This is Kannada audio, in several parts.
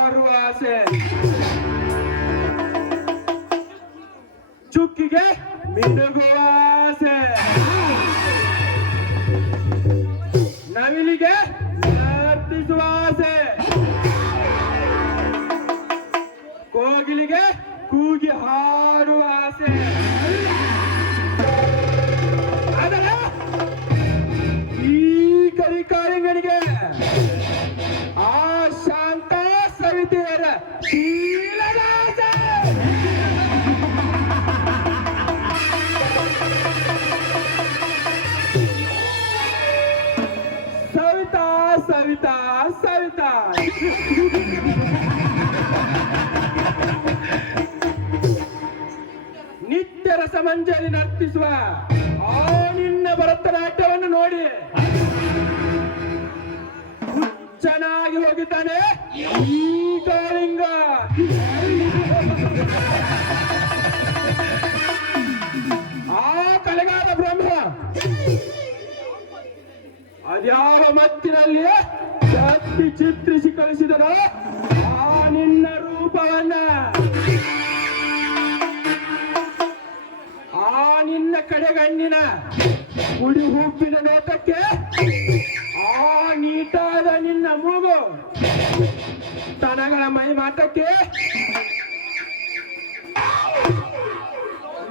ಹಾರುವ ಆಸೆ, ಚುಕ್ಕಿಗೆ ಮಿನುಗುವ ಆಸೆ, ನವಿಲಿಗೆ ನರ್ತಿಸುವ ಆಸೆ, ಕೋಗಿಲಿಗೆ ಕೂಗಿ ಹಾರುವ ಆಸೆ. ಆದರೆ ಈ ಕರಿಕಾಳಿಂಗನಿಗೆ ಆ ಶಾಂತ ಸವಿತೆಯರ ಶೀಲದ ಆಸೆ. ಸವಿತಾ ಸವಿತಾ ಸವಿತಾ, ನಿತ್ಯ ರಸಮಂಜರಿ ನರ್ತಿಸುವ ಆ ನಿನ್ನ ಭರತನಾಟ್ಯವನ್ನು ನೋಡಿ ಹುಚ್ಚನಾಗಿ ಹೋಗಿದ್ದಾನೆ ಈ ಕಾಳಿಂಗ. ಆ ಕಲೆಗಾರ ಬ್ರಹ್ಮ ಅದ್ಯಾವ ಮತ್ತಿನಲ್ಲಿ ಶಕ್ತಿ ಚಿತ್ರಿಸಿ ಕಳಿಸಿದರು ಆ ನಿನ್ನ ರೂಪವನ್ನ, ಆ ನಿನ್ನ ಕಡೆಗಣ್ಣಿನ ಕುಡಿ ಹುಬ್ಬಿನ ನೋಟಕ್ಕೆ, ಆ ನೀಟಾದ ನಿನ್ನ ಮೂಗು ತನಗಳ ಮೈ ಮಾಟಕ್ಕೆ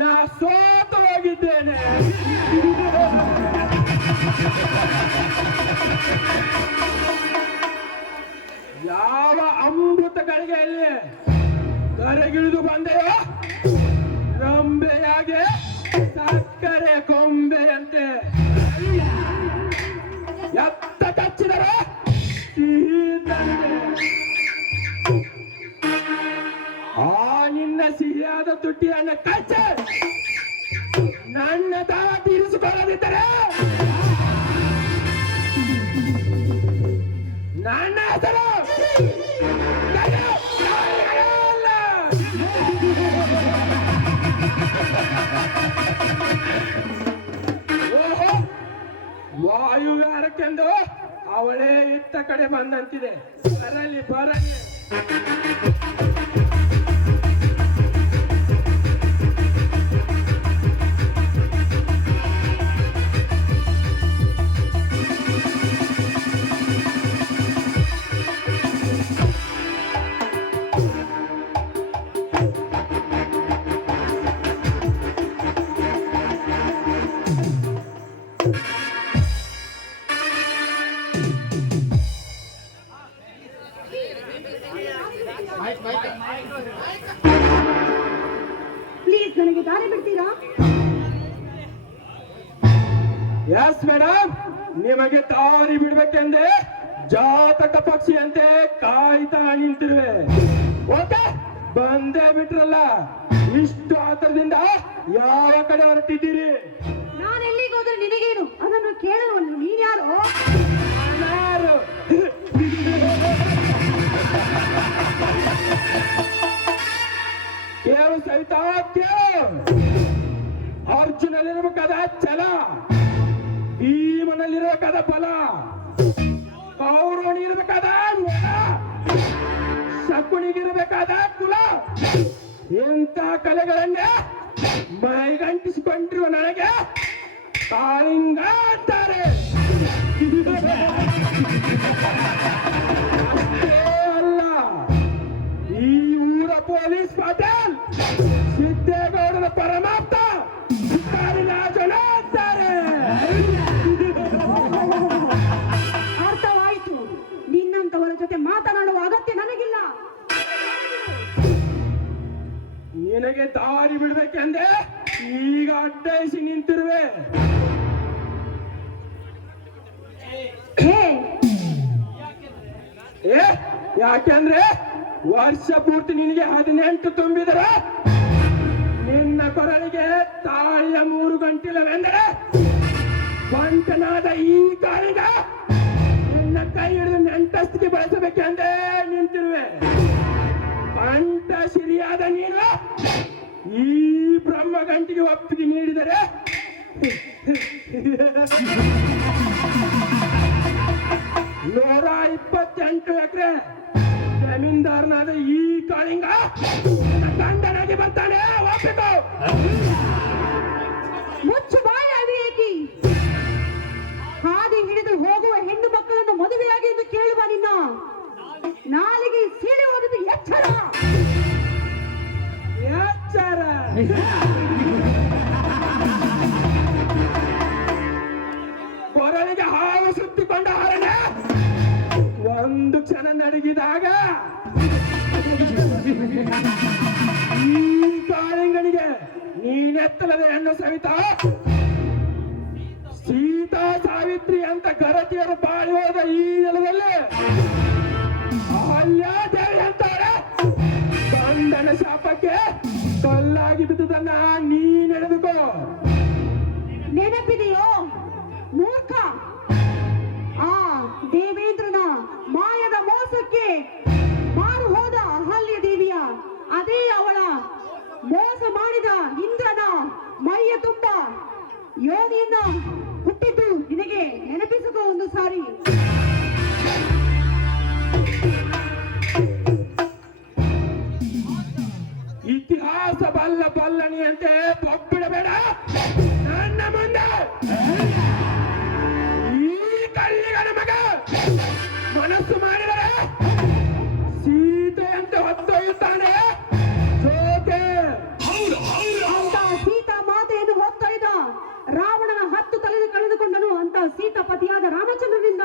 ನಾ ಸೋತು ಹೋಗಿದ್ದೇನೆ. ಯಾವ ಅಮೃತ ಗಳಿಗೆಯಲ್ಲಿ ಕರೆಗಿಳಿದು ಬಂದೆಯೋ ರಂಬೆಯಾಗೆ ಸಕ್ಕರೆ ಕೊಂಬೆಯಂತೆ ಎತ್ತ ಕಚ್ಚಿದರ ಸಿಹಿ ತಂದೆ. ಆ ನಿನ್ನ ಸಿಹಿಯಾದ ತುಟಿಯನ್ನು ಕಚ್ಚ ನನ್ನ ದಾಳ ತೀರಿಸಿಕೊಳ್ಳದಿದ್ದರೆ ನನ್ನ ಹೆಸರು ಓಹೋ, ವಾಯುವ್ಯಾರಕ್ಕೆಂದು ಅವಳೇ ಇತ್ತ ಕಡೆ ಬಂದಂತಿದೆ. ಬರಲಿ ಬರಲಿ. ಪ್ಲೀಸ್ ನನಗೆ ದಾರಿ ಬಿಡ್ತೀರಾ? ಎಸ್ ಮೇಡಮ್, ನಿಮಗೆ ದಾರಿ ಬಿಡ್ಬೇಕೆಂದೆ ಜಾತಕ ಪಕ್ಷಿಯಂತೆ ಕಾಯ್ತಾ ನಿಂತಿರುವೆ. ಓಕೆ, ಬಂದೇ ಬಿಟ್ರಲ್ಲ. ಇಷ್ಟು ಆತರದಿಂದ ಯಾವ ಕಡೆ ಹೊರಟಿದ್ದೀರಿ? ನಾನು ಎಲ್ಲಿಗೆ ಹೋದ್ರೆ ನಿನಗೇನು? ಅದನ್ನು ಕೇಳುವನು ನೀನ್ಯಾರು? ಯಾರು? ಕೇಳು ಸಹಿತ ಕೇಳು. ಅರ್ಜುನಲ್ಲಿರಬೇಕಾದ ಛಲ, ಭೀಮನಲ್ಲಿರಬೇಕಾದ ಬಲ, ಕೌರವನಿಗಿರಬೇಕಾದ ಒಳ, ಶಕುನಿಗಿರಬೇಕಾದ ಕುಲ, ಇಂಥ ಕಲೆಗಳನ್ನೇ ಮೈಗಂಟಿಸಿಕೊಂಡಿರುವ ನನಗೆ ಕಾಳಿಂಗ ಅಂತಾರೆ. ಅಷ್ಟೇ ಅಲ್ಲ, ಈ ಊರ ಪೊಲೀಸ್ ಪಾಟೀಲ್ ಸಿದ್ದೇಗೌಡರ ಪರಮಾಪ್ತ ಕಾಳಿರಾಜನ ಅಂತಾರೆ. ಅರ್ಥವಾಯಿತು. ನಿನ್ನಂತವರ ಜೊತೆ ಮಾತನಾಡುವ ಅಗತ್ಯ ನನಗಿಲ್ಲ. ನಿನಗೆ ದಾರಿ ಬಿಡ್ಬೇಕೆಂದೆ ಈಗ ಅಡ್ಡಾಯಿಸಿ ನಿಂತಿರುವೆ. ಯಾಕೆಂದ್ರೆ ವರ್ಷ ಪೂರ್ತಿ ನಿನಗೆ 18 ತುಂಬಿದರೆ ನಿನ್ನ ಕೊರಳಿಗೆ ತಾಳಿಯ 3 ಗಂಟೆಲವೆಂದರೆ ಬಂಟನಾದ ಈ ಕಾಳಿಗ ನಿನ್ನ ಕೈ ಹಿಡಿದು ನೆಂಟಸ್ತಿಗೆ ಬಳಸಬೇಕೆಂದೇ ನಿಂತಿರುವೆ. ಬಂಟ ಸಿರಿಯಾದ ನೀನು ಈ ಬ್ರಹ್ಮ ಗಂಟಿಗೆ ಒಪ್ಪಿಗೆ ನೀಡಿದರೆ 128 ಎಕರೆ ಜಮೀನ್ದಾರನಾದ ಈ ಕಾಳಿಂಗ ಗಂಡನಾಗಿ ಬರ್ತಾನೆ, ಒಪ್ಪಿಕೋ. ಮುಚ್ಚು ಬಾಯಿ ಅವಿವೇಕಿ. ಹಾದಿ ಹಿಡಿದು ಹೋಗುವ ಹೆಣ್ಣು ಮಕ್ಕಳನ್ನು ಮದುವೆಯಾಗಿ ಎಂದು ಕೇಳುವ ನಿನ್ನ ನಾಲಿಗೆ ಸೀಳಿ ಹೋಗಿದ್ದು ಎಚ್ಚರ. ಎಚ್ಚರ. ಕೊರಳಿಗೆ ಹಾವು ಸುತ್ತಿಕೊಂಡ ಹರಳೆ ಒಂದು ಕ್ಷಣ ನಡಗಿದಾಗ ಈ ಕಾಳಿಂಗನಿಗೆ ನೀನೆತ್ತಲದ ಹೆಣ್ಣು ಸವಿತಾ ಸೀತಾ ಸಾವಿತ್ರಿ ಅಂತ ಗರತಿಯರು ಬಾಳಿ ಹೋದ ಈ ನೆಲದಲ್ಲಿ ಅಹಲ್ಯಾದೇವಿ ಅಂತಾರೆ ಗಂಡನ ಶಾಪಕ್ಕೆ ಕಲ್ಲಾಗಿ ಬಿದ್ದುದನ್ನ ನೀನೆಳೆದುಕೋ. ನೆನಪಿದೆಯೋ ಮೂರ್ಖ? ಆ ದೇವೇಂದ್ರನ ಮಾಯದ ಮೋಸಕ್ಕೆ ಮಾರು ಹೋದ ಅಹಲ್ಯ ದೇವಿಯ ಅದೇ ಅವಳ ಮೋಸ ಮಾಡಿದ ಇಂದ್ರನ ಮೈಯ ತುಂಬ ಯೋನಿಯನ್ನ ಹುಟ್ಟಿದ್ದು ನಿನಗೆ ನೆನಪಿಸುವ ಒಂದು ಸಾರಿ. ಇತಿಹಾಸ ಬಲ್ಲನಿಯಂತೆ ಬೊಬ್ಬಿಡಬೇಡ ನನ್ನ ಮುಂದೆ. ಈ ಕಳ್ಳಿಗನ ಮಗ ಮನಸ್ಸು ಮಾಡಿದರೆ ಸೀತೆಯಂತೆ ಹೊತ್ತೊಯ್ಯುತ್ತಾನೆ ಜೋಕೆ. ಅಂತ ಸೀತಾ ಮಾತೆಯನ್ನು ಹೊತ್ತೊಯ್ದ ರಾವಣನ 10 ತಲೆ ಕಳೆದುಕೊಂಡನು ಅಂತ ಸೀತಾಪತಿಯಾದ ರಾಮಚಂದ್ರನಿಂದ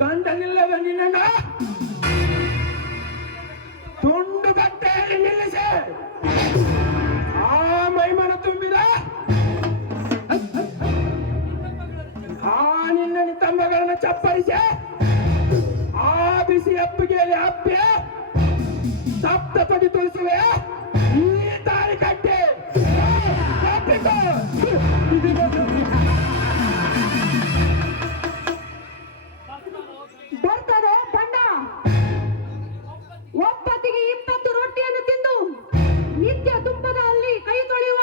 ಗಂಡನಿಲ್ಲದೆ ನಿನ್ನನ್ನು ತುಂಡು ಬಟ್ಟೆಯಲ್ಲಿ ನಿಲ್ಲಿಸಿ ಆ ಮೈಮನ ತುಂಬಿದ ಆ ನಿನ್ನ ನಿತಂಬಗಳನ್ನು ಚಪ್ಪರಿಸಿ ಆ ಬಿಸಿ ಅಪ್ಪಿಗೆಯಲ್ಲಿ ಅಪ್ಪಿ ಸಪ್ತಪದಿ ತುಳಿಸುವೆ ಈ ತಾಳಿ ಕಟ್ಟಿ ತಪ್ಪಿಕೋ. ಬರ್ತಾನೆ ಬಣ್ಣ. ಒಪ್ಪತ್ತಿಗೆ 20 ರೊಟ್ಟಿಯನ್ನು ತಿಂದು ನಿತ್ಯ ತುಪ್ಪದ ಅಲ್ಲಿ ಕೈ ತೊಳೆಯುವ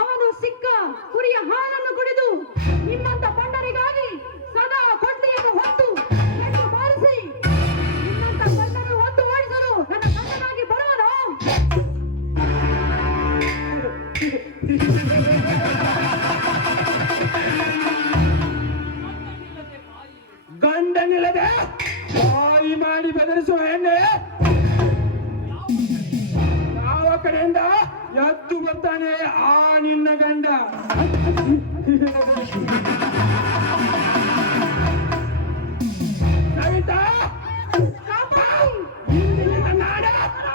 ಅವನು ಸಿಕ್ಕ ಕುರಿಯ ಹಾಲನ್ನು ಕುಡಿದು ನಿಮ್ಮಂತ ಬಣ್ಣರಿಗಾಗಿ ಸದಾ ಕೊಂಡೆಯನ್ನು ಹೊತ್ತು ಹೆಣ್ಣು ಬಾರಿಸಿ ನಿಮ್ಮಂತ ಬಣ್ಣರು ಹೊತ್ತು ಓಡಿಸಲು ನನ್ನ ಗಂಡನಾಗಿ ಬರುವನು. ಗಂಡನಿಲ್ಲದೆ ಬಾಯಿ ಮಾಡಿ ಬೆದರಿಸುವ ಹೆಣ್ಣೆ ಯಾವ ಕಡೆಯಿಂದ ಎದ್ದು ಬರ್ತಾನೆ ಆ ನಿನ್ನ ಗಂಡ. ಸವಿತಾ ಕಾಪಾಡಿ. ಇಂದಿನಿಂದ ನಾಡ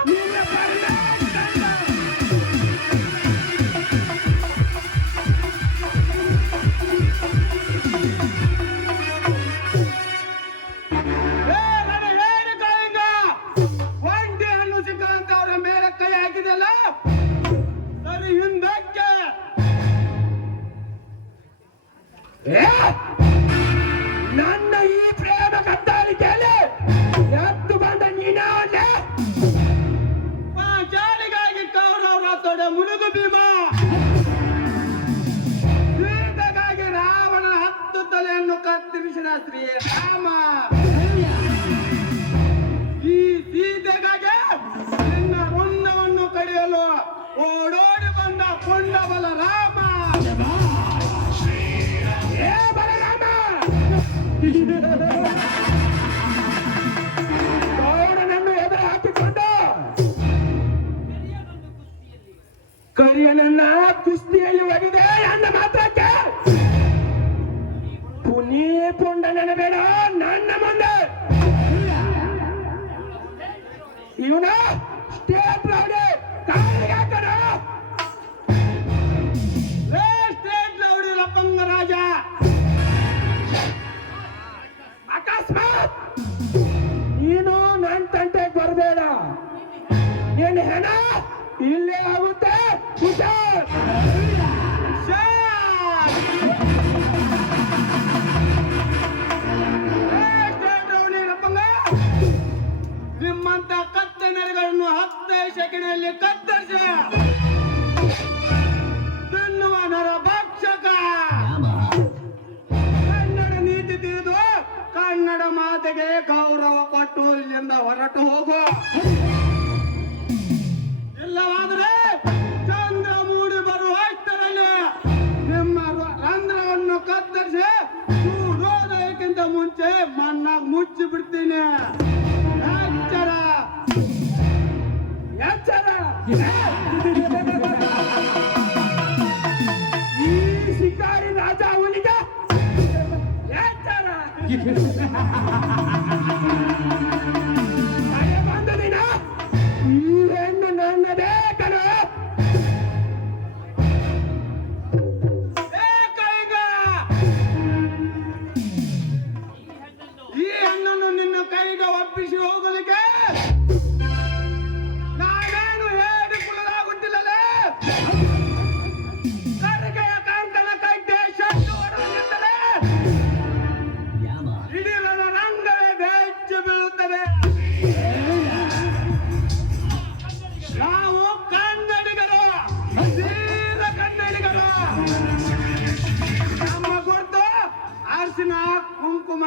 ನಿನ್ನ ಗಂಡ. ಸರಿ ಹಿಂದಕ್ಕೆ ನನ್ನ ಈ ಪ್ರೇಮ ಕದ್ದಾಲಿಕೆಯಲ್ಲಿ ಎದ್ದು ಬಂದ ನೀನೇ ಜಾಲಿಗಾಗಿ ಕೌರವರ ತೊಡೆ ಮುಳುಗು ಭೀಮ, ಸೀತೆಗಾಗಿ ರಾವಣ 10 ತಲೆಯನ್ನು ಕತ್ತರಿಸಿದ ಶ್ರೀರಾಮ. ಈ ಸೀತೆಗಾಗಿ ನಿನ್ನ ರುಂಡವನ್ನು ಕಡಿಯಲು ಓಡೋಡಿ ಬಂದ ಪುಂಡಬಲ ರಾಮ. ಏ ಬಲರಾಮ, ಗೌಡನನ್ನು ಎದುರು ಹಾಕಿಕೊಂಡು ಕರಿಯನನ್ನ ಕುಸ್ತಿಯಲ್ಲಿ ಒಗಿದೆ ಅಂದ ಮಾತ್ರಕ್ಕೆ ಪುನೀ ಪುಂಡ ನೆನಬೇಡ ನನ್ನ ಮುಂದೆ. ಇವನು ಸ್ಟೇಟ್ ರೌಡಿ ಕಾಲಿಗೆ ಹಾಕಣ. ಸ್ಟೇಟ್ ರೌಡಿ ಲಪ್ಪಂಗ ರಾಜ. ಅಕಸ್ಮಾತ್ ನೀನು ನನ್ನ ತಂಟೆಗೆ ಬರಬೇಡ, ನಿನ್ನ ಹೆಣ ಇಲ್ಲೇ ಆಗುತ್ತೆ. ಹುಷಾರ್. ನಿಮ್ಮಂತ ಕತ್ತನರಿಗಳನ್ನು 10 ಸೆಕೆಂಡ್ನಲ್ಲಿ ಕತ್ತರಿಸಿ ತಿನ್ನುವ ನರ ಭಕ್ಷಕ. ಮಾತಿಗೆ ಗೌರವ ಕೊಟ್ಟು ಇಲ್ಲಿಂದ ಹೊರಟು ಹೋಗು. ಇಲ್ಲವಾದರೆ ಚಂದ್ರ ಮೂಡಿ ಬರುವ ಅಷ್ಟರಲ್ಲಿ ನಿಮ್ಮ ರಂಧ್ರವನ್ನು ಕತ್ತರಿಸಿ ಸೂರ್ಯೋದಯಕ್ಕಿಂತ ಮುಂಚೆ ಮಣ್ಣಾಗ ಮುಚ್ಚಿ ಬಿಡ್ತೀನಿ. ಎಚ್ಚರ ಎಚ್ಚರ. ಈ ಶಿಕಾರಿ ರಾಜ ಅವನಿಗೆ ಎಚ್ಚರ. ಮಳೆ ಬಂದ ದಿನ ಈ ಹೆಣ್ಣು ನನ್ನದೇ ಕಣ. ಕೈಗ ಈ ಹಣ್ಣನ್ನು ನಿನ್ನ ಕೈಗೆ ಒಪ್ಪಿಸಿ ಹೋಗಲಿಕ್ಕೆ ನಾನೇನು ಹೇಳಿ ಕುಲದಾಗುತ್ತಿಲ್ಲಲೇ. ಕರಿಕೆಯ ಕಾಂತನ ಕೈಗೆ ಶೆಟ್ಟು ಹೊಡೆಯುತ್ತಲೇ ಇಡೀ ರಂಗವೇ ಬೆಚ್ಚಿ ಬೀಳುತ್ತದೆ. ನಾವು ಕನ್ನಡಿಗರು, ಸೀದ ಕನ್ನಡಿಗರು. ನಮ್ಮ ಗುರುತು ಅರಿಶಿನ ಕುಂಕುಮ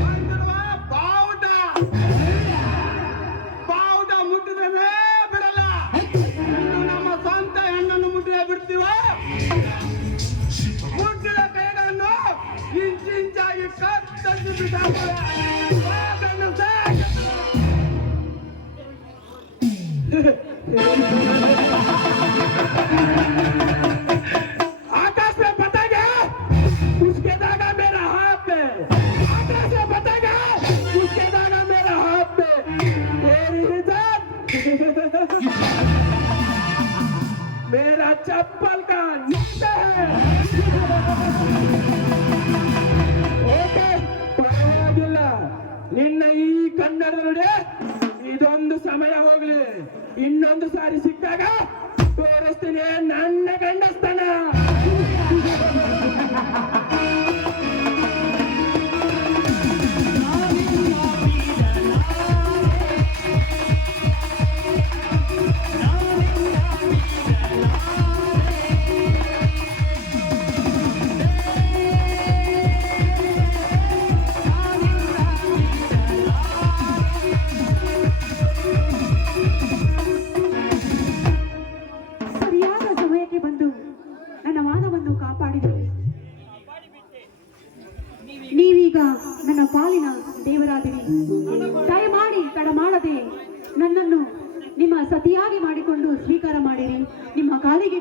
ಬಂದಿರುವ ಬಾವುಟ. ಬಾವುಟ ಮುಟ್ಟಿದ್ರೆ ಬಿಡಲ್ಲ. ಇನ್ನು ನಮ್ಮ ಸ್ವಂತ ಹೆಣ್ಣನ್ನು ಮುಟ್ಟಿದ್ರೆ ಬಿಡ್ತೀವ. ಮುಟ್ಟಿದ ಕೈಗಳನ್ನು ಇಂಚಿಂಚಾಗಿ ಕತ್ತರಿಸಿ ಬಿಸಾಕುವ. ಅದನ್ನು आकाश में पतंग है, उसके दागा मेरा हाथ पे. आकाश में पतंग है, उसके दागा मेरा हाथ पे. तेरी इज्जत मेरा चप्पल का नीचे है. ಓಕೆ, ಪರವಾಗಿಲ್ಲ. ನಿನ್ನ ಈ ಕನ್ನಡ ನೋಡಿ ಇದೊಂದು ಸಮಯ ಹೋಗ್ಲಿ. ಇನ್ನೊಂದು ಸಾರಿ ಸಿಕ್ಕಾಗ ತೋರಿಸ್ತೀನಿ ನನ್ನ ಗಂಡಸ್ತನ. ಸರಿಯಾದ ಸಮಯಕ್ಕೆ ಬಂದು ನನ್ನ ಮಾನವನ್ನು ಕಾಪಾಡಿದರು. ನೀವೀಗ ನನ್ನ ಪಾಲಿನ ದೇವರಾದಿರಿ. ದಯಮಾಡಿ ತಡ ಮಾಡದೆ ನನ್ನನ್ನು ನಿಮ್ಮ ಸತಿಯಾಗಿ ಮಾಡಿಕೊಂಡು ಸ್ವೀಕಾರ ಮಾಡಿರಿ. ನಿಮ್ಮ ಕಾಲಿಗೆ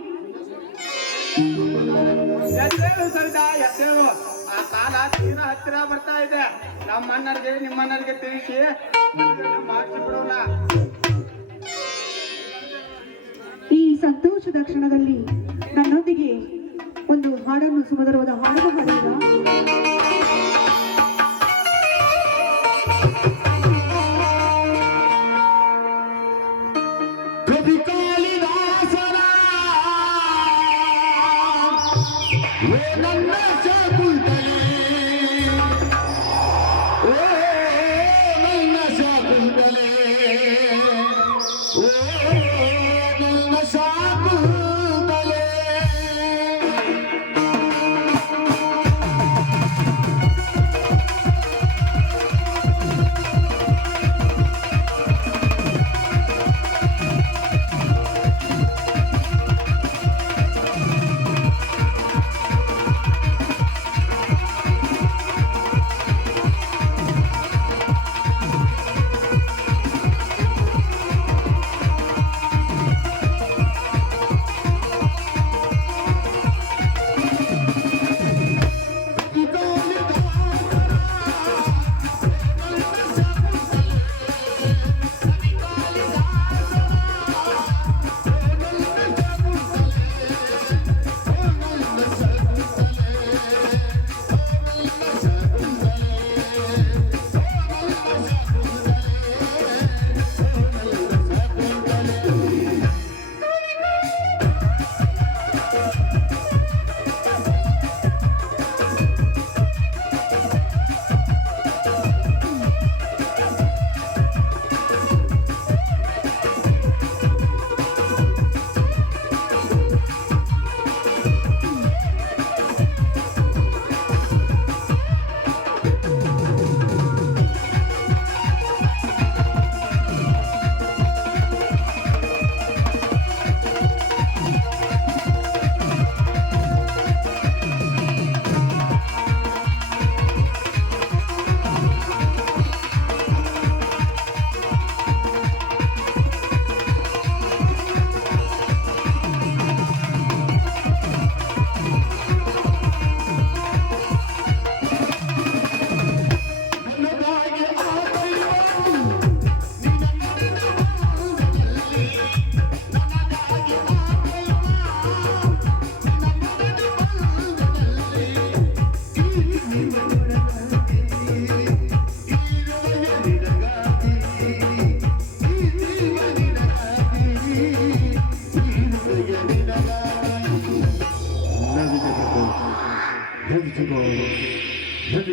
ಎದ್ದೇಳು ಸರಿದ, ಎದ್ದೇಳು. ಆ ಕಾಲ ತೀರ ಹತ್ತಿರ ಬರ್ತಾ ಇದೆ. ನಮ್ಮ ಅಣ್ಣರಿಗೆ ನಿಮ್ಮಣ್ಣರಿಗೆ ತಿಳಿಸಿ ಮಾಡಿಸಿ ಬಿಡೋಣ. ಈ ಸಂತೋಷದ ಕ್ಷಣದಲ್ಲಿ ನನ್ನೊಂದಿಗೆ ಒಂದು ಹಾಡನ್ನು, ಸುಮಧುರವಾದ ಹಾಡನ್ನು ಹಾಡುವುದಾ? ಕವಿ ಕಾಳಿದಾಸನ ಓ ನನ್ನ ಶಾಕುಂತಲೆ, ಓ ನನ್ನ ಶಾಕುಂತಲೆ, ಓ ನನ್ನ Shakuntale.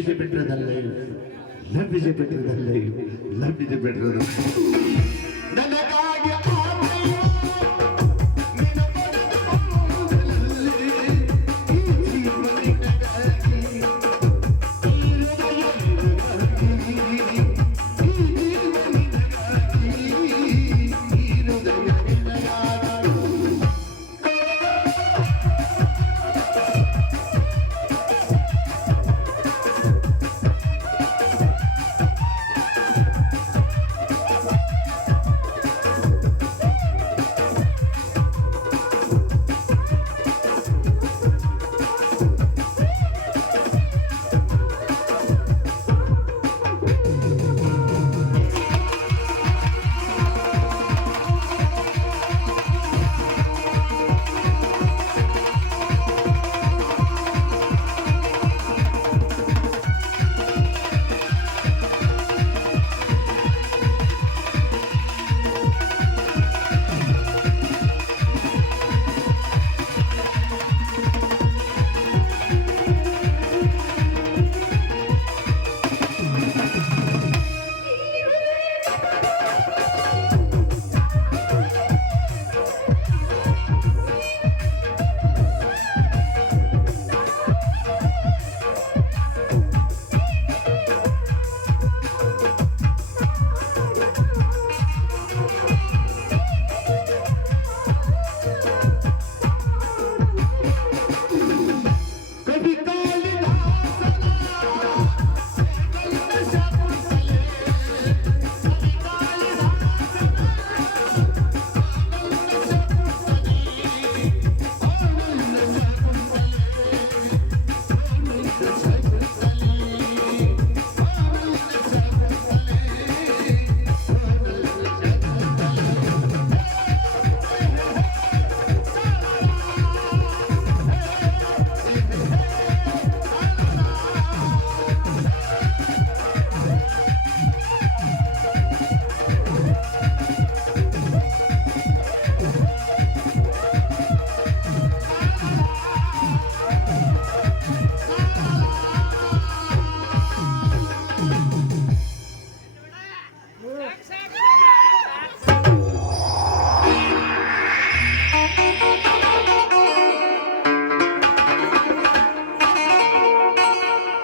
is better than life. Love is better than life. Love is better than life.